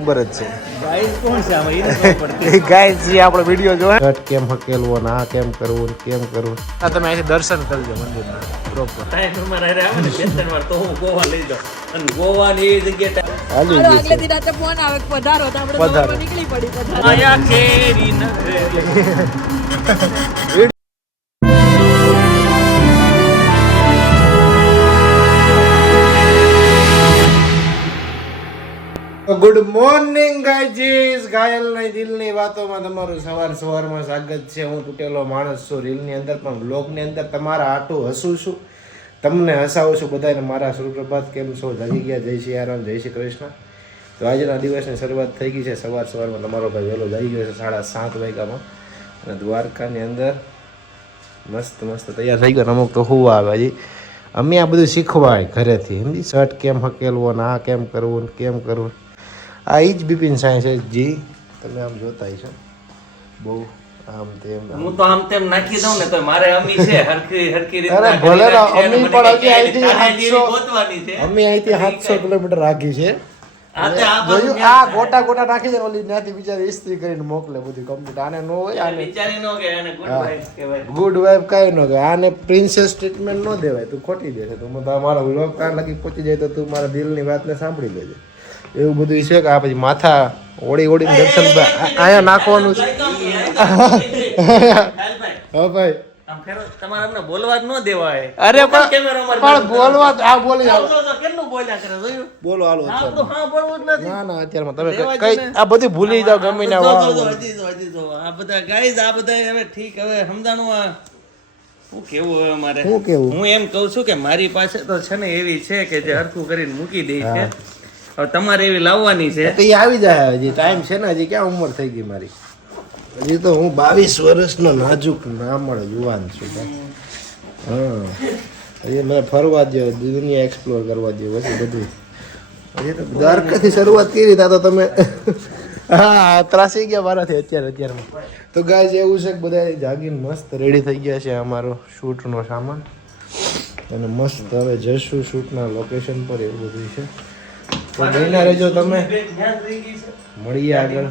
ખબર જ છે. ગાઈસ કોણ છે આમાં? એને ખબર પડતી. ગાઈસ જે આપણો વીડિયો જોવે. કટ કેમ હકેલવો ને આ કેમ કરવું ને કેમ કરવું? આ તમે અહીંથી દર્શન કરજો મંદિરના પ્રોપર ટાઈમ અમારે હારે આવે ને ખેતરમાં તો હું ગોવા લઈ જાઉં. અને ગોવાની એ જગ્યા હાલી ગઈ આગલે દિન રાતે ફોન આવે પધારો તો આપણે નીકળી પડી પધારો. આયા કેરી નખરે. Good morning ગાયજીસ. ઘાયલ નહીં દિલની વાતોમાં તમારું સવાર સવારમાં સ્વાગત છે. હું તૂટેલો માણસ છું. રીલની અંદર પણ બ્લોગની અંદર તમારા આટું હસું છું. તમને હસાવું છું. બધાને મારા સુપ્રભાત કેમ છો? જાગી ગયા? જય શ્રી આરામ જય શ્રી કૃષ્ણ. તો આજના દિવસની શરૂઆત થઈ ગઈ છે. સવાર સવારમાં તમારો ભાઈ વહેલો જઈ ગયો છે સાડા સાત વાગ્યામાં. અને દ્વારકાની અંદર મસ્ત મસ્ત તૈયાર થઈ ગયો. અમુક તો હું આવે હજી. અમે આ બધું શીખવાય ઘરેથી. સમજી શર્ટ કેમ હકેલવો ને આ કેમ કરવું કેમ કરવું? આ જ બિપિન સાયન્સ જી તમે આમ જોતા છો. બહુ આમ તેમ હું તો આમ તેમ નાખી દઉં ને તો મારે અમી છે હરખી હરખી રીતે અરે ભલે ના, અમી પણ હજી અહીંથી તાનાજીરી 800 ગોતવાની છે. અમે અહીંથી સાતસો કિલોમીટર રાખી છે. આ ગોટા ગોટા નાખી છે ઓલી ત્યાંથી બિચારી ઇસ્ત્રી કરીને મોકલે બધી કમ્પ્લીટ આને નો હોય આને વિચારી નો કે એને good હા. કહેવાય. ગુડ વાઇફ કાંઈ ન કહેવાય. આને પ્રિન્સેસ ટ્રીટમેન્ટ ન દેવાય. તું ખોટી દેશે તું મારા વ્લોગ કાં લગી પહોંચી જાય તો તું મારા દિલની વાતને સાંભળી લેજે. એવું બધું છે કે આ પછી માથા ઓળી ઓળીને દર્શન અહીંયા નાખવાનું છે. હા ભાઈ. આમ ફેરો તમારે અમને બોલવા જ ન દેવાય. અરે તો કેમ camera અમારી પણ બોલવા આ બોલી આમ જાઓ. જો તો કેટલું બોલ્યા કરે જોયું? બોલો હાલો આમ તો હા બોલવું જ નથી. ના ના અત્યારમાં તમે કઈ આ બધું ભૂલી જાઓ ગમે ને. આ બધા આ બધા હવે ઠીક હવે સમજાણું આ. શું કેવું હવે મારે શું કેવું? હું એમ કહું છું કે મારી પાસે તો છે ને એવી છે કે જે હરખું કરીને મૂકી દે છે. હવે તમારે એવી લાવવાની છે. તો એ આવી જાય હજી ટાઈમ છે ને, હજી ક્યાં ઉંમર થઈ ગઈ મારી? હજી તો હું બાવીસ વર્ષનો નાજુક નામળ યુવાન છું. હા. હજી મને ફરવા દો દુનિયા એક્સપ્લોર કરવા દો પછી બધું. હજી તો દ્વારકાથી શરૂઆત કરી તા તો તમે. હા, ત્રાસી ગયા મારાથી અત્યારે, અત્યારમાં. તો ગાય એવું છે કે બધા જાગીને મસ્ત રેડી થઈ ગયા છે અમારો શૂટનો સામાન. અને મસ્ત હવે જશું શૂટના લોકેશન પર, એવું બધું છે. તો બહેના રહેજો તમે. મળીએ આગળ.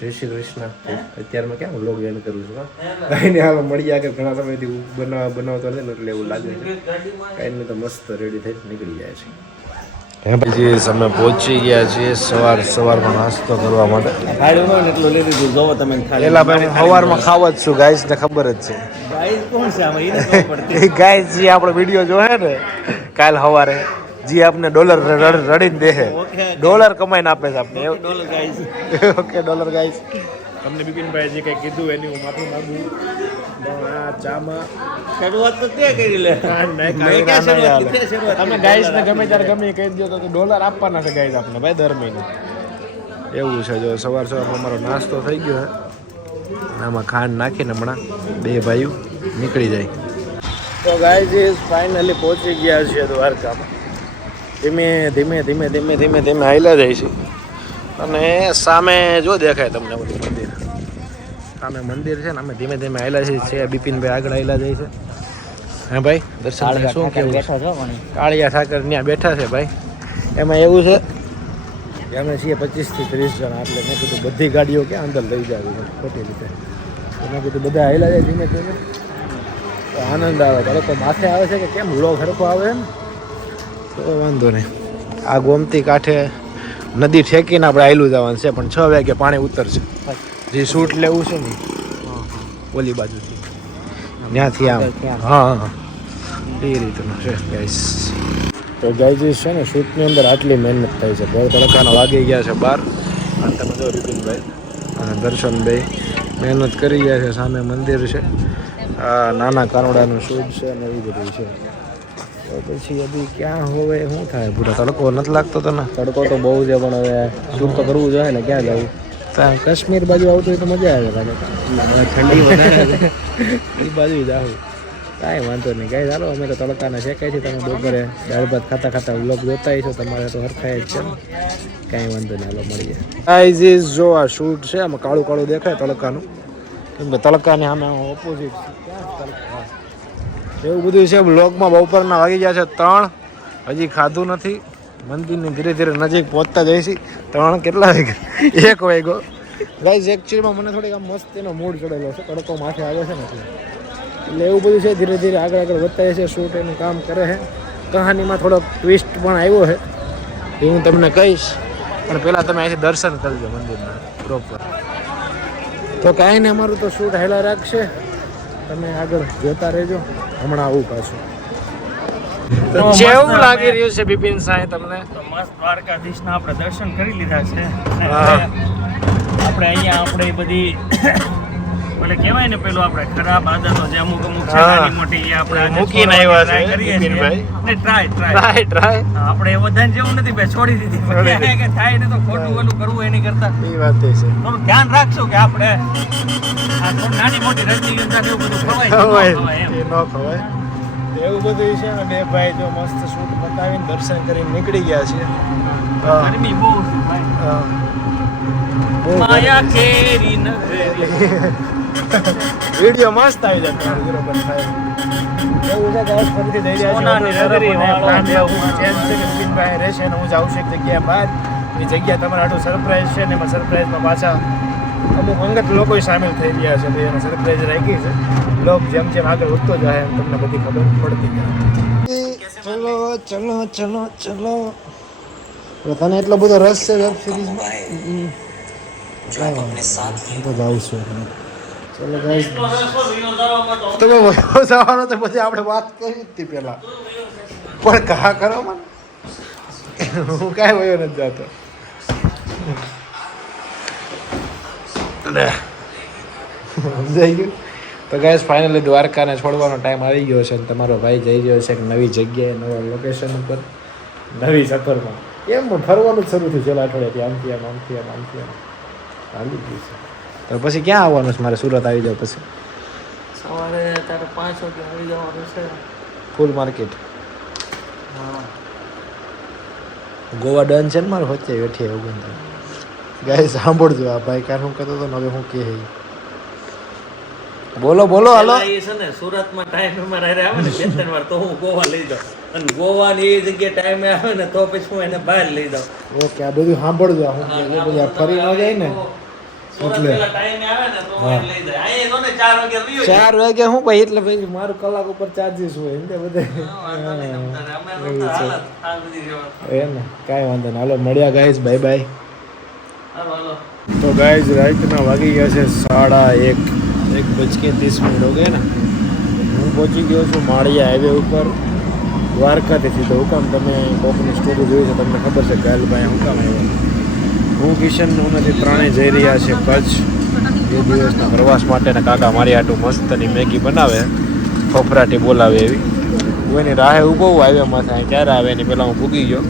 જય શ્રી કૃષ્ણ. અત્યારમાં ક્યાં લોગ એન કરું છું હા? કાંઈ નહીં હાલો મળીએ આગળ. ઘણા સમયથી બનાવ બનાવતો નથી ને એટલે એવું લાગે છે. કાંઈ નહીં તો મસ્ત રેડી થઈ નીકળી જાય છે. હે પછી અમે પહોંચી ગયા છીએ સવાર સવારમાં નાસ્તો કરવા માટે. ખાડું હોય ને એટલું લઈ લીધું. જોવો તમે પેલા ભાઈ સવારમાં ખાવા જ છું ગાઈસ ને ખબર જ છે. ગાઈસ કોણ છે ગાઈસ જે આપણો વીડિયો જોહે ને કાલ સવારે. જે આપને ડોલર રડીને દે ડોલર કમાઈને આપે છે આપણે એવું dollar guys okay dollar guys તમને બિપિનભાઈ જે કંઈ કીધું એની હું માફી માંગુ. પણ આ ચામાં. શરૂઆત તો તે કરી લે. તમે. ગાઈસ ને ગમે ત્યારે ગમે એ કહી દો તો ડોલર આપવાના છે ગાઈસ આપને ભાઈ દર મહિને. એવું છે જો સવાર સવારમાં અમારો નાસ્તો થઈ ગયો છે. આમાં ખાંડ નાખીને હમણાં બે ભાઈઓ નીકળી જાય. તો ગાઈસ ફાઇનલી પહોંચી ગયા છે દ્વારકામાં. ધીમે ધીમે ધીમે ધીમે ધીમે ધીમે હાલ્યા જાય છે. અને સામે જો દેખાય તમને બધું મંદિર. સામે મંદિર છે ને અમે ધીમે ધીમે હાલ્યા છીએ. છે બિપિનભાઈ આગળ હાલ્યા જાય છે. હા ભાઈ દર્શન શું કેવું? છે? કાળિયા ઠાકર ત્યાં બેઠા છે ભાઈ. એમાં એવું છે કે અમે છીએ પચીસથી ત્રીસ જણા એટલે મેં કીધું બધી ગાડીઓ ક્યાં અંદર લઈ જાવી છે ખોટી રીતે. તો મેં કીધું બધા હાલ્યા જાય ધીમે ધીમે. આનંદ આવે. તો માથે આવે છે કે કેમ લો ખરખો આવે એમ? તો વાંધો નહીં. આ ગોમતી કાંઠે નદી ઠેકીને આપણે આયલું જવાનું છે પણ છ વાગે પાણી ઉતરશે. જે શૂટ લેવું છે ને ઓલી બાજુથી. ત્યાંથી આમ. હા હા એ રીતનું છે ગાઈસ તો ગાઈઝીસ છે ને શૂટની અંદર આટલી મહેનત થાય છે. બહુ તડકાના વાગી ગયા છે બાર. અને તમે જો વિપિનભાઈ અને દર્શનભાઈ મહેનત કરી ગયા છે સામે મંદિર છે. આ નાના કારોડાનું શૂટ છે અને એ બધું છે. તો પછી અભી ક્યાં હોવે શું થાય? પૂરા તડકો નથી લાગતો તને? તડકો તો બહુ છે પણ હવે શું તો કરવું જોઈએ ને ક્યાં જવું? ત્યાં કાશ્મીર બાજુ આવતું હોય તો મજા આવે ઠંડી વધારે એ બાજુ જ આવું. કાંઈ વાંધો નહીં. કાંઈ ચાલો અમે તો તડકાના શેકાય છે તમે બપોરે દાળ ભાત ખાતા ખાતા વ્લોગ જોતા છો. તમારે તો હરખાય જ છે ને. કાંઈ વાંધો નહીં. હાલો મળીએ. ઇઝ જો આ શૂટ છે. આમાં કાળું કાળું દેખાય તડકાનું. તડકાની સામે ઓપોઝિટ એવું બધું છે બ્લોગમાં બપોરના વાગી ગયા છે ત્રણ. હજી ખાધું નથી. મંદિરની ધીરે ધીરે નજીક પહોંચતા જઈશ ત્રણ કેટલા વાગ્યા? એક વાગ્યો. ગાઈઝ એકચ્યુઅલીમાં મને થોડીક આમ મસ્ત એનો મૂડ ચડેલો છે. તડકો માથે આવે છે ને એટલે. એવું બધું છે, ધીરે ધીરે આગળ આગળ વધતા છે. શૂટ એનું કામ કરે છે. કહાનીમાં થોડોક ટ્વિસ્ટ પણ આવ્યો છે. એ હું તમને કહીશ. પણ પહેલાં તમે અહીંથી દર્શન કરજો મંદિરના પ્રોપર તો કાંઈ નહીં, અમારું તો શૂટ હેલા રાખશે. તમે આગળ જોતા રહેજો. હમણાં આવું પાછું. જેવું લાગી રહ્યું છે બિપિન સાહેબ તમને. મસ્ત દ્વારકાધીશના આપણે દર્શન કરી લીધા છે. આપણે અહીંયા આપણે એ બધી એટલે કહેવાય ને પેલું આપણે ખરાબ આદતો જે અમુક અમુક છે નાની મોટી એ આપણે મૂકીને આવ્યા છે. બિપિનભાઈ. ને ટ્રાય ટ્રાય ટ્રાય આપણે એ બધાને જેવું નથી ભાઈ છોડી દીધી. કે થાય ને તો ખોટું ઓલું કરવું એની કરતા. એ વાત છે. થોડું ધ્યાન રાખશું કે આપણે આ થોડી નાની મોટી રજનીગંધા એવું બધું ખવાય ખવાય. ખવાય એ ન ખવાય. એવું બધું છે અને બે ભાઈ જો મસ્ત શૂટ બતાવીને દર્શન કરીને નીકળી ગયા છે. ગરમી બહુ ભાઈ. માયા કેરી નગરી. વીડિયો મસ્ત આવી જાય તમારો હીરો. એવું છે કે ફરીથી સોનાની નગરી plan દેવ એવું change છે કે બિપિનભાઈ રહેશે અને હું જાઉં છું એક જગ્યા બહાર. એ જગ્યા તમારા હાટું સરપ્રાઈઝ છે ને એમાં સરપ્રાઈઝમાં પાછા અમુક અંગત લોકો સામેલ થઈ રહ્યા છે. તો એને સરપ્રાઈઝ રાખી છે. લોક જેમ જેમ આગળ વધતો જાય એમ તમને બધી ખબર પડતી જાય. ચલો ચલો ચલો ચલો. તને એટલો બધો રસ છે વેબ સિરીઝમાં તો જાઉં છું. ચલો ગાઈસ તમે વયો જવાનો તો પછી આપણે વાત કરી જ હતી પહેલા. પણ કહા કરો મને. હું કાંઈ વયો નથી જતો. સમજાઈ ગયું? તો ગાઈસ ફાઇનલી દ્વારકાને છોડવાનો ટાઈમ આવી ગયો છે અને તમારો ભાઈ જઈ રહ્યો છે એક નવી જગ્યાએ નવા લોકેશન ઉપર નવી સફરમાં. એમ ફરવાનું જ શરૂ થયું છેલ્લા અઠવાડિયાથી આમથી આમ આમથી આમ આમથી આમ. હાલી ગયું છે. તો પછી ક્યાં આવવાનું છે? મારે સુરત આવી જાવ પછી. સવારે તારે પાંચ વાગે આવી જવાનું છે. ફૂલ માર્કેટ. ગોવા ડન છે ને મારું? વચ્ચે વેઠી એવું ગાય સાંભળજો આ ભાઈ કાન હું કહેતો હતો હવે હું કે બોલો બોલો હાલો. એ છે ને સુરતમાં ટાઈમ અમારે હારે આવે ને બે ત્રણ વાર તો હું ગોવા લઈ જાઉં. અને ગોવાની એ જગ્યાએ ટાઈમે આવે ને તો પછી હું એને બહાર લઈ જાઉં. ઓકે આ બધું સાંભળજો. હું ફરી ન જાય ને. એટલે. ચાર વાગે હું ભાઈ? એટલે ભાઈ મારું કલાક ઉપર ચાર્જીસ હોય એમ બધે. વાંધો નહીં તમ તારે. અમે તો હાલત આ બધી રહેવાનું. એ ને કાંઈ વાંધો નહીં. હાલો મળ્યા ગાઈઝ બાય બાય તો ગાઈઝ રાઈટના વાગી ગયા છે સાડા એક. એક બચકે ત્રીસ મિનિટ હો ગયા ને? હું પહોંચી ગયો છું માળિયા હાઈવે ઉપર. દ્વારકાથી સીધો હુકામ. તમે કોકની સ્ટોરી જોઈ છે તમને ખબર છે ગાયલભાઈ હુકામ આવ્યો. હું કિશન નથી ત્રણેય જઈ રહ્યા છે કચ્છ બે દિવસના પ્રવાસ માટે ને કાકા મારી આટું મસ્તની મેગી બનાવે ફફરાટી બોલાવે એવી. હું એની રાહે ઊભો હું માથે અહીં ક્યારે આવે એની પહેલાં હું ભૂગી ગયો.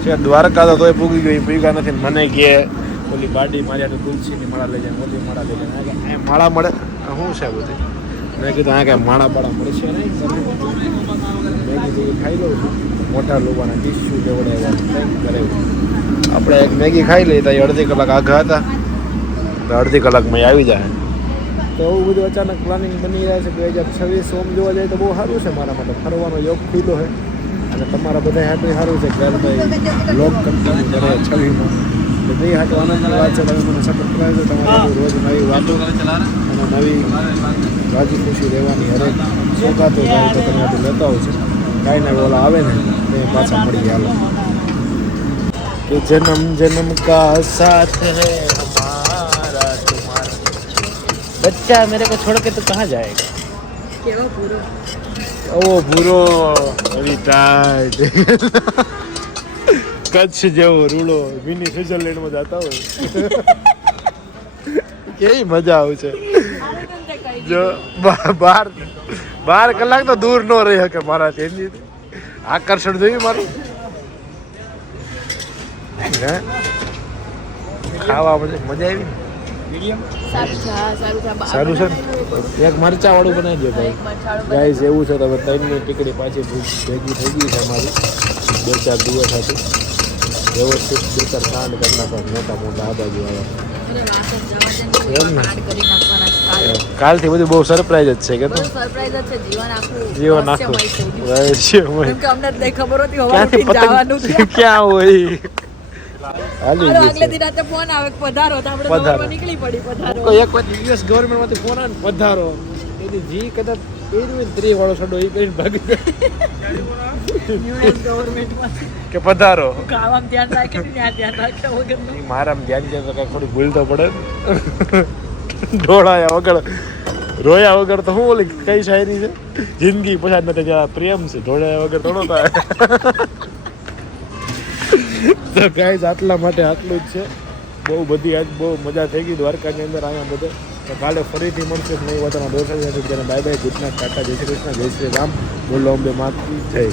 છે દ્વારકા તો તોય ભૂગી ગયો એ ભૂગ્યા નથી મને કે ઓલી બાડી મારી આટું તુલસીની માળા લઈ જાય ઓલી માળા લઈ જાય મેં કીધું, "આ માળા મળે. શું છે બધી મેં કીધું આ કાંઈ માળા બાળા મળશે નહીં. જેવી ખાઈ લઉં છું. મોટા લોકોના ટીસ્યુ લેવડાવ્યા કંઈક કરે. આપણે એક મેગી ખાઈ લઈએ તો અડધી કલાક આઘા હતા. તો અડધી કલાકમાં આવી જાય. તો એવું બધું અચાનક પ્લાનિંગ બની રહ્યા છે બે હજાર છવ્વીસ સોમ જોવા જાય તો બહુ સારું છે મારા માટે. ફરવાનો યોગ ખુલ્લો છે. અને તમારા બધા હાટું સારું છે કે ભાઈ લોક કંપની કરે છવ્વીમાં તો બે હાટું આનંદની વાત છે. તમે મને સપોર્ટ કરે છે. તમારે રોજ નવી વાતો અને નવી રાજી ખુશી રહેવાની હરેક સોગાતો જાય તો તમે લેતા હોય છે કાંઈ ને ઓલા આવે ને એ પાછા મળી ગયા કે જન્મ જન્મ કા સાથ હે હમારા તુમારા બચ્ચા મેરે કો છોડ કે તો કહા જાયેગા? કેવો પૂરો ઓ ભૂરો રિટાયર્ડ કચ્છ જેવો રૂડો મિની સ્વિટરલેન્ડમાં જતા હોય. કેવી મજા આવશે. જો બહાર બાર કલાક તો દૂર ન રહી શકે મારા તેની આકર્ષણ જોયું મારું? હે? ખાવા મજા મજા આવી? સારું છે ને એક મરચા વાળું બનાવી દો ભાઈ. ગાઈસ એવું છે તો હવે ત્રણની ટીકડી પાછી ભેગી થઈ ગઈ છે અમારી. બે ચાર દિવસ હતી વ્યવસ્થિત બે ચાર કાંડ કરી નાખવા મોટા મોટા આ બાજુ આવ્યા કાલથી બધું બહુ સરપ્રાઈઝ જ છે કે તો? સરપ્રાઈઝ જ છે. જીવન આખું જીવન આખું. રહસ્યમય કે અમને ખબર હતી હવા ક્યાંથી જવાનું છે. ક્યાં હોય? આગલે રાતે ફોન આવે પધારો. તો આપણે. નીકળી પડી પધારો. એક દિવસ યુએસ ગવર્મેન્ટમાંથી ફોન આવે પધારો જી કદાચ ત્રી વાળો છડો એ કરીને ભાગી જાય કે પધારો. ખાવામાં ધ્યાન રાખે ત્યાં ધ્યાન રાખ્યા વગરનું. મારામાં ધ્યાન દે તો કઈ થોડી ભૂલ તો પડે ઢોળાયા વગર રોયા વગર તો હું ઓલી કઈ શાયરી છે? જિંદગી પછાડ નથી જરા પ્રેમ છે ઢોળાયા વગર થોડો થાય તો ગાઈઝ આટલા માટે આટલું જ છે. બહુ બધી આજ બહુ મજા થઈ ગઈ દ્વારકાની અંદર અહીંયા બધે. તો કાલે ફરીથી મળશે. નહીં વાતના દોષ bye bye. Good night. Tata. જય શ્રી કૃષ્ણ. જય શ્રી રામ. બોલો અંબે માતી જય.